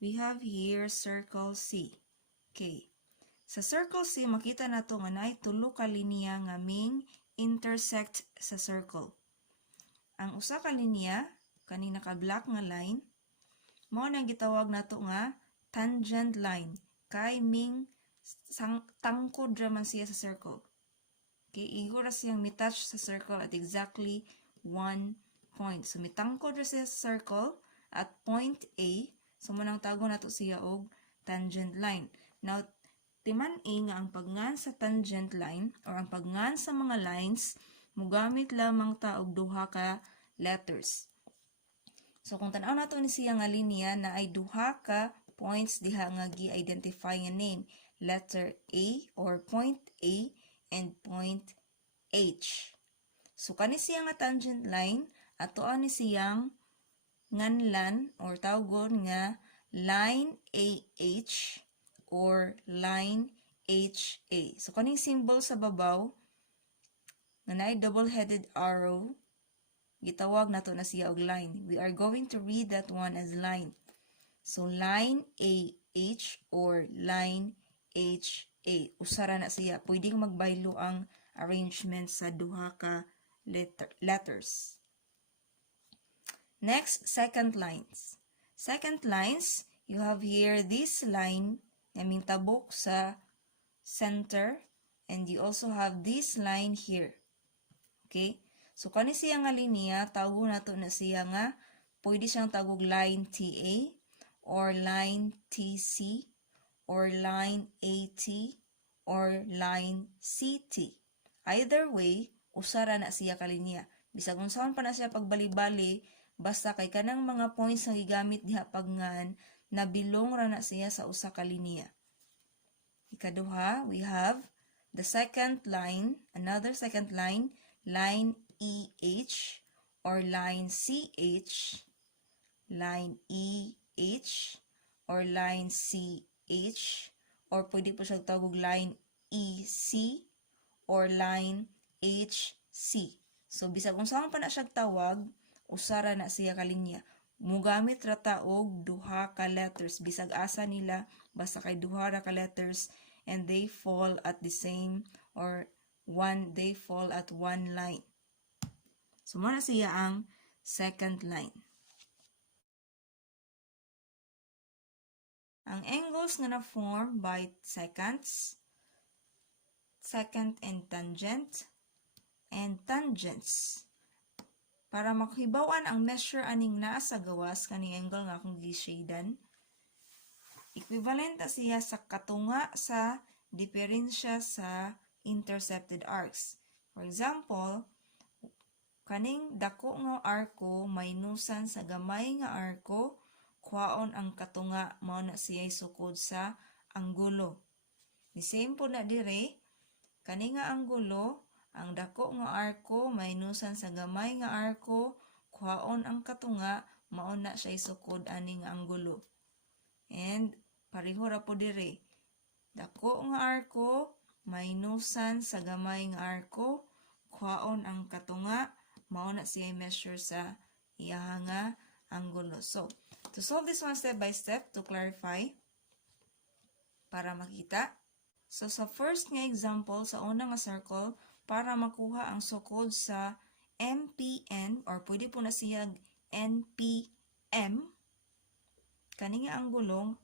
we have here circle C. Okay. Sa circle C, makita nato nga naay tulo ka linya nga ming intersect sa circle. Ang usa ka linya, kanina ka black nga line, mao na gitawag nato nga tangent line. Kay ming tangkod raman siya sa circle. Okay, igura siyang mitouch sa circle at exactly 1 point. So, mitangkod ra siya sa circle at point A. So, munang tago nato siya og tangent line. Now, timan-i nga ang pagngan sa tangent line or ang pagngan sa mga lines, mugamit lamang ta og duha ka letters. So, kung tanaw nato ni siya nga linya na ay duha ka points diha nga gi-identify nga name, letter A or point A and point H. So, kani siya nga tangent line, atoan ni siyang nganlan or tawgon nga line AH or line HA. So, kaning symbol sa babaw, nga naay double-headed arrow, gitawag nato na siya og line. We are going to read that one as line. So, line AH or line HA. Usara na siya. Pwedeng magbaylo ang arrangement sa duha ka letters. Next, secant lines. Secant lines, you have here this line na mintabok sa center and you also have this line here. Okay? So, kani siya nga linya, tawo nato na siya nga, pwede siyang tawag line TA or line TC or line AT or line CT. Either way, usara na siya kalinya. Bisag kung saan pa na siya pagbali-bali, basta kay kanang mga points nga gigamit diha pagngan, nabilong ra na siya sa usa ka linya. Ikaduha, we have the second line, another second line, line EH or line CH, line EH or line CH, or pwede po siya tawag line EC or line HC. So, bisag kung saan pa na siya tawag, usara na siya kalinya. Mugamit ra ta og duha ka letters. Bisag asa nila, basta kay duha ra ka letters and they fall at the same or they fall at one line. So, muna siya ang second line. Ang angles nga na-form by secants, secant and tangents. Para makibawan ang measure aning naa sa gawas kaning angle nga akong gi-shadean, equivalent na siya sa katunga sa diferensya sa intercepted arcs. For example, kaning dako nga arko minusan sa gamay nga arko, kuhaon ang katunga, mao na siya sukod sa anggulo. The same po na dire, kani nga anggulo, ang dako nga arko minusan sa gamay nga arko, kuhaon ang katunga, mao na siya sukod aning anggulo. And pareho ra po dire, dako nga arko minusan sa gamay nga arko, kuhaon ang katunga, mao na siya measure sa iyaha nga anggulo. So, to solve this one step by step, to clarify, para makita. So, sa first nga example, sa una nga circle, para makuha ang sukod sa MPN, or pwede po na siya NPM, kani nga anggulong,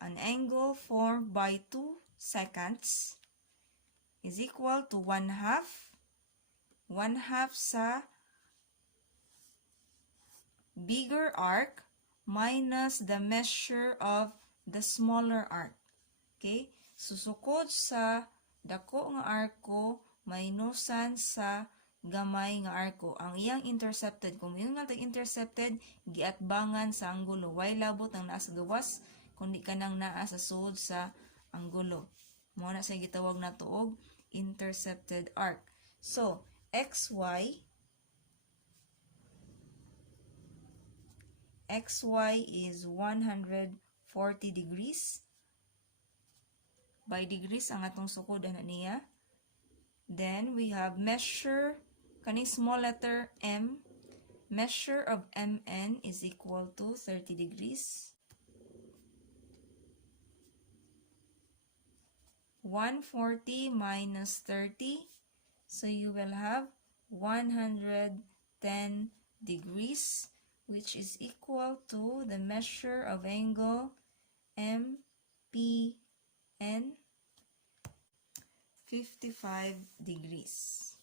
an angle formed by 2 secants is equal to 1/2 sa bigger arc minus the measure of the smaller arc. Okay? Susukod sa dako nga arko minusan sa gamay nga arko. Ang iyang intercepted, kung yung nga intercepted, giatbangan sa anggulo. Way labot ang naa sa gawas, kundi ka nang naa sa sud sa anggulo. Mo na sa gitawag na tuog intercepted arc. So, XY is 140 degrees. By degrees ang atong sukod na niya. Then, we have measure, kaning small letter M. Measure of MN is equal to 30 degrees. 140 minus 30. So you will have 110 degrees, which is equal to the measure of angle MPN, 55 degrees.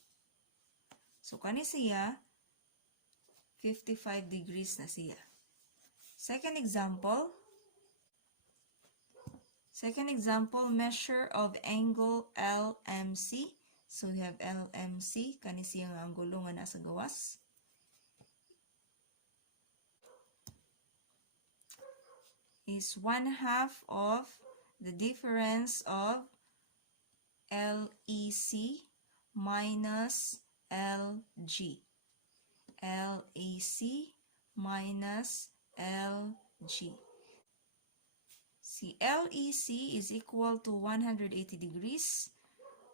So kani siya 55 degrees na siya. Second example, measure of angle LMC. So we have LMC, kani siya nga anggulo nga nasa gawas. Is 1/2 of the difference of LEC minus LG. LEC minus LG. Si LEC is equal to 180 degrees.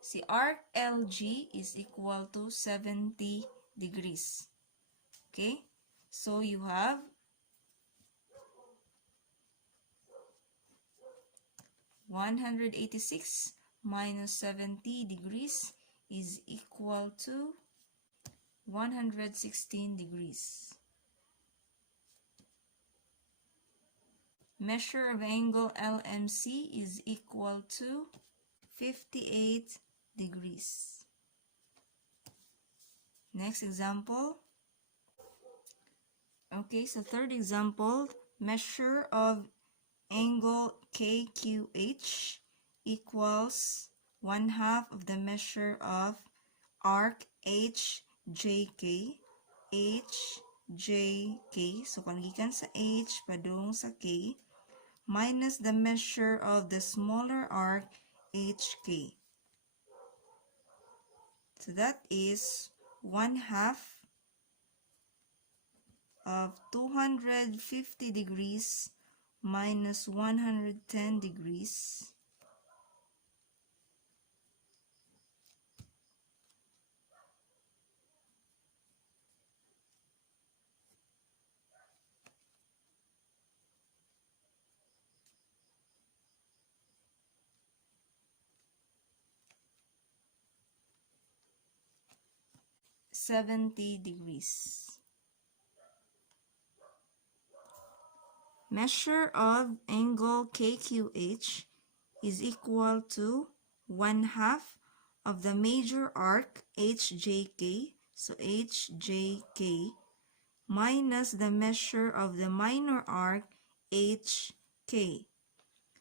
Si arc LG is equal to 70 degrees. Okay? So you have 186 minus 70 degrees is equal to 116 degrees. Measure of angle LMC is equal to 58 degrees. Next example. Okay, so third example, measure of angle KQH equals 1/2 of the measure of arc HJK. HJK, so kung gikan sa H padung sa K, minus the measure of the smaller arc HK. So that is 1/2 of 250 degrees minus 110 degrees. $70 degrees. Measure of angle KQH is equal to 1/2 of the major arc HJK, so HJK, minus the measure of the minor arc HK.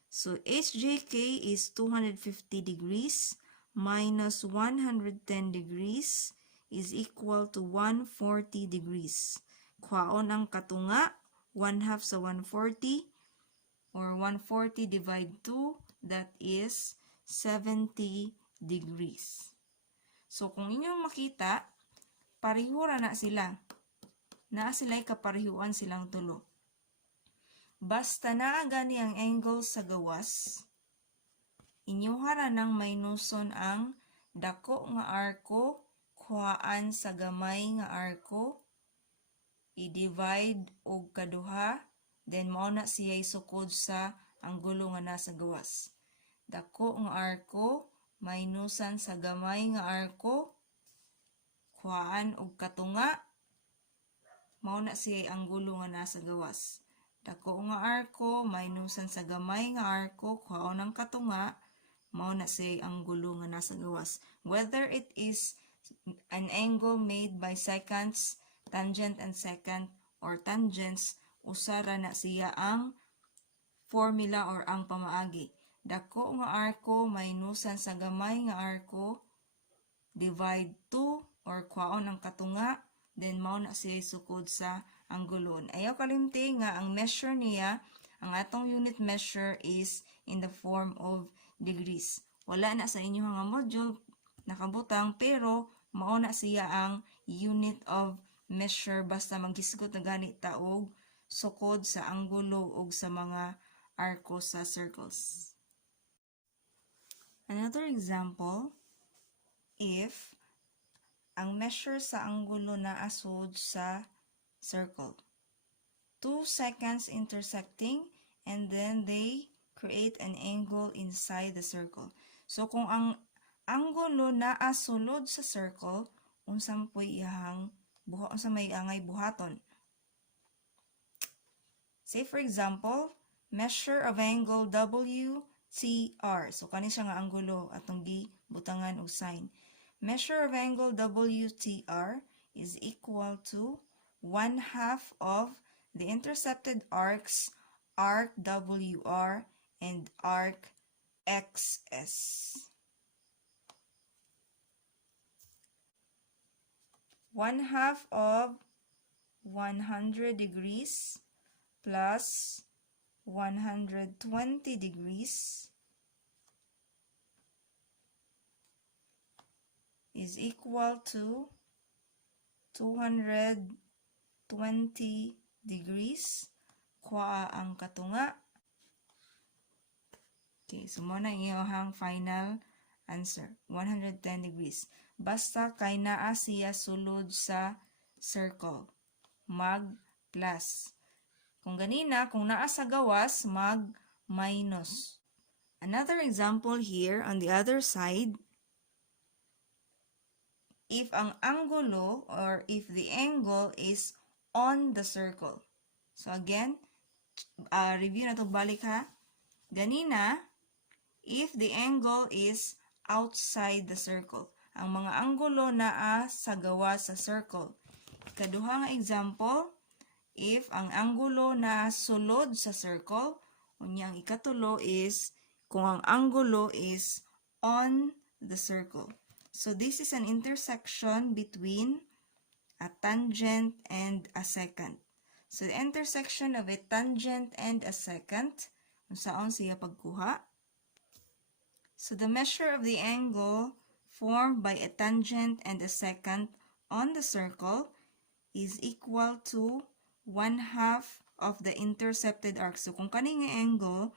So HJK is 250 degrees minus 110 degrees is equal to 140 degrees. Kwaon ang katunga, 1/2 sa 140 or 140 divide 2, that is 70 degrees. So kung inyong makita, pareho ra na sila. Naa sila'y kaparehuan silang tulo. Basta naa gani ang angle sa gawas, inyuhara nang minuson ang dako nga arko, kuhaan sa gamay nga arko, i-divide og kaduha, then mao na siya sukod sa anggulo nga nasa gawas. Dako nga arko, minusan sa gamay nga arko, kuhaan og katunga, mao na siya anggulo nga nasa gawas. Dako nga arko, minusan sa gamay nga arko, kuhaan ang katunga, mao na siya anggulo nga nasa gawas. Whether it is an angle made by secants, tangent and secant, or tangents, usara na siya ang formula or ang pamaagi. Dako nga arko, minusan sa gamay nga arko, divide 2 or kwaon ang katunga, then mao na siya sukod sa anggulon. Ayaw kalimti nga ang measure niya, ang atong unit measure is in the form of degrees. Wala na sa inyo nga module nakabutang, pero mao na siya ang unit of measure basta maghisgot na gani taog sukod sa anggulo ug sa mga arko sa circles. Another example, if ang measure sa anggulo na asod sa circle, 2 seconds intersecting and then they create an angle inside the circle. So kung ang anggulo naa sulod sa circle, unsang poy iyahang unsa may angay buhaton. Say for example, measure of angle WTR. So kani siya nga anggulo atong gibutangan og sign. Measure of angle WTR is equal to 1/2 of the intercepted arcs arc WR and arc XS. 1/2 of 100 degrees plus 120 degrees is equal to 220 degrees. Kuha ang katunga. Okay, so mo na iyong final answer, 110 degrees. Basta kay naa siya sulod sa circle, mag plus. Kung ganina, kung naa sa gawas, mag minus. Another example here on the other side, if ang angulo or if the angle is on the circle. So again, review na to balik ha. Ganina, if the angle is outside the circle. Ang mga anggulo naa sa gawas sa circle. Ikaduha nga example, if ang anggulo na sulod sa circle, unya ang ikatulo is kung ang anggulo is on the circle. So this is an intersection between a tangent and a secant. So the intersection of a tangent and a secant, unsaon siya pagkuha? So the measure of the angle formed by a tangent and a secant on the circle is equal to 1/2 of the intercepted arc. So kung kaning angle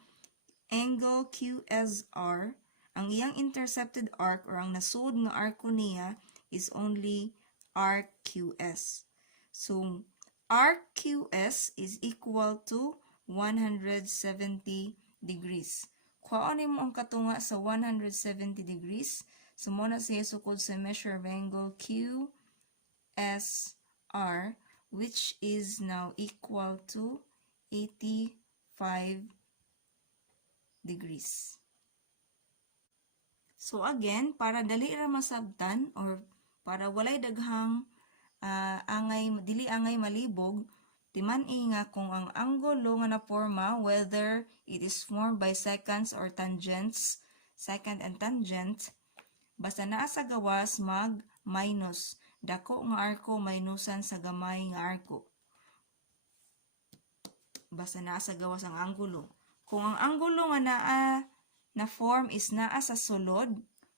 QSR, ang iyang intercepted arc or ang nasud nga arco niya is only arc QS. So arc QS is equal to 170 degrees. Kuhaan mo ang katunga sa 170 degrees. So mo na siya sukod sa measure of angle QSR, which is now equal to 85 degrees. So again, para dali ra masabtan or para walay daghang dili angay malibog, timan-i nga kung ang anggulo nga na forma, whether it is formed by secants or tangents, secant and tangent, basta naa sa gawas mag minus. Dako nga arko minusan sa gamay nga arko. Basta naa sa gawas ang anggulo. Kung ang anggulo nga naa na form is naa sa sulod,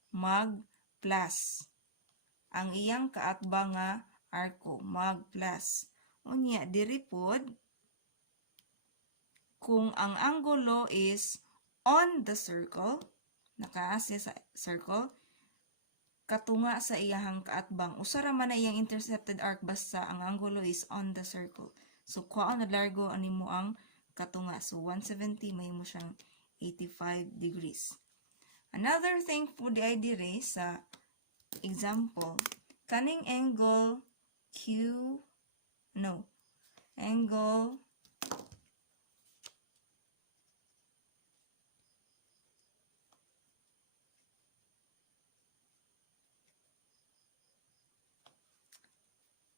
mag plus. Ang iyang kaatbang nga arko, mag plus. Unya, diri pod, kung ang anggulo is on the circle, nakaasa sa circle, katunga sa iyahang kaatbang. Usara man na iyang intercepted arc basta ang anggulo is on the circle. So, kuha na largo animo ang katunga. So, 170 may mo siyang 85 degrees. Another thing po di ay dire sa example, kaning angle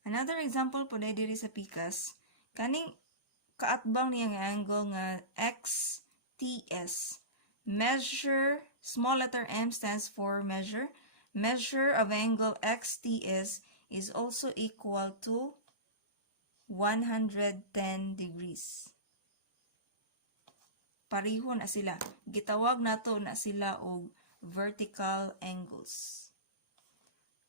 Another example po diri sa pikas, kaning kaatbang niyang angle nga XTS. Measure, small letter M stands for measure. Measure of angle XTS is also equal to 110 degrees. Pareho na sila. Gitawag nato na sila og vertical angles.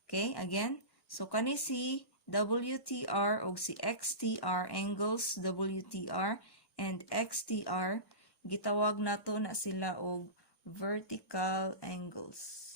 Okay, again. So, kani si WTR o si XTR, angles WTR and XTR, gitawag nato na sila og vertical angles.